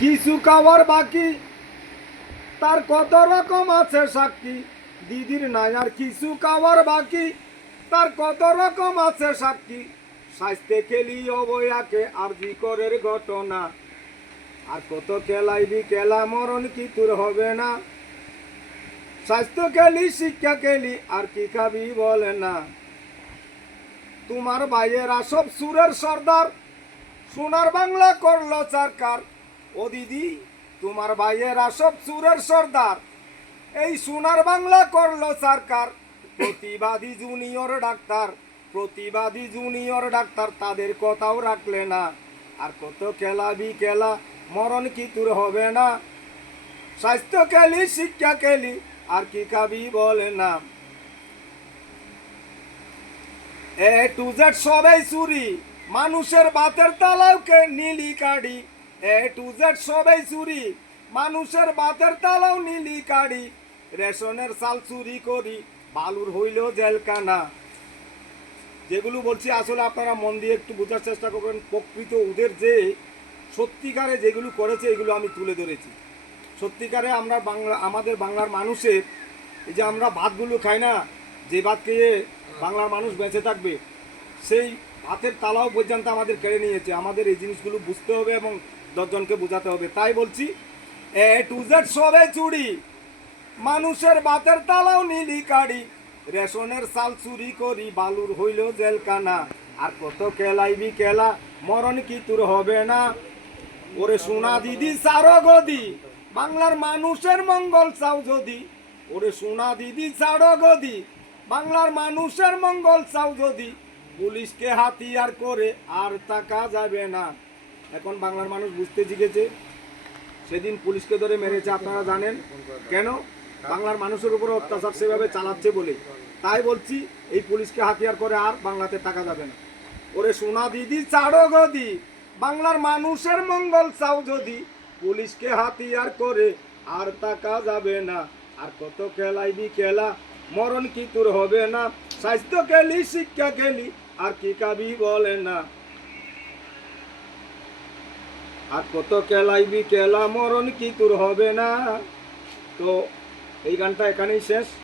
কিছু খাওয়ার বাকি, তার কত রকম আছে সাক্ষী। দিদির নাই আর কিছু খাওয়ার বাকি, তার কত রকম আছে সাক্ষী। স্বাস্থ্যে খেলি অবয়াকে আর জিকরের ঘটনা। আর কত খেলাইবি খেলা, মরণ কি তোর হবে না। স্বাস্থ্য খেলি শিক্ষা খেলি, আর কি খাবি বলে না। তোমার ভাইয়েরা সব সুরের সর্দার, সোনার বাংলা করলো সরকার। ও দিদি, তোমার ভাইয়েরা সব সুরের সর্দার, এই সোনার বাংলা করলো সরকার। প্রতিবাদী জুনিয়র ডাক্তার, প্রতিবাদী জুনিয়র ডাক্তার, তাদের কথাও রাখলে না। আর কত খেলাবি খেলা, মরণ কি তোর হবে না। স্বাস্থ্য খেলি শিক্ষা খেলি, আর কি খাবি বলে না। এ টু জেড সবাই চুরি, মানুষের বাতের তালাওকে নীলি কাড়ি। এ টু জেড সবাই চুরি, মানুষের বাতের তালাও নীলি কাড়ি। রেশনের চাল চুরি করি, বালুর হইল জেলখানা। যেগুলো বলছি আসলে আপনারা মন দিয়ে একটু বোঝার চেষ্টা করবেন। প্রকৃত ওদের যে সত্যিকারে যেগুলো করেছে এগুলো আমি তুলে ধরেছি। সত্যিকারে আমরা আমাদের বাংলার মানুষের, এই যে আমরা ভাতগুলো খাই না, যে ভাত খেয়ে বাংলার মানুষ বেঁচে থাকবে, সেই ভাতের তালাও পর্যন্ত আমাদের কেড়ে নিয়েছে। আমাদের এই জিনিসগুলো বুঝতে হবে এবং 10 জনকে বোঝাতে হবে। তাই বলছি, এ টু জেড সবে চুরি, মানুষের ভাতের তালাও নীলি কাড়ি। রেশনের চাল চুরি করি, বালুর হইল জেলখানা। আর কত খেলাইবি খেলা, মরণ কি তোর হবে না। ওরে সোনা দিদি চারো গদি, বাংলার মানুষের মঙ্গল চাও যদি। ওরে সোনা দিদি চারো গদি, বাংলার মানুষের মঙ্গল চাও যদি। পুলিশকে হাতিয়ার করে আর টাকা যাবে না। এখন বাংলার মানুষ বুঝতে শিখেছে। সেদিন পুলিশকে ধরে মেরেছে, আপনারা জানেন কেন? বাংলার মানুষের উপর অত্যাচার সেভাবে চালাচ্ছে বলে। তাই বলছি, এই পুলিশকে হাতিয়ার করে আর বাংলাতে টাকা যাবে না। ওরে সোনা দিদি চাড়ো গদি, বাংলার মানুষের মঙ্গল চাও যদি। পুলিশকে হাতিয়ার করে আর টাকা যাবে না। আর কত খেলাইবি খেলা, মরণ কি তোর হবে না। স্বাস্থ্য খেলি শিক্ষা খেলি, আর কি খাবি বলে না। আর কত খেলাইবি খেলা, মরণ কি তোর হবে না। তো এই গানটা এখানেই শেষ।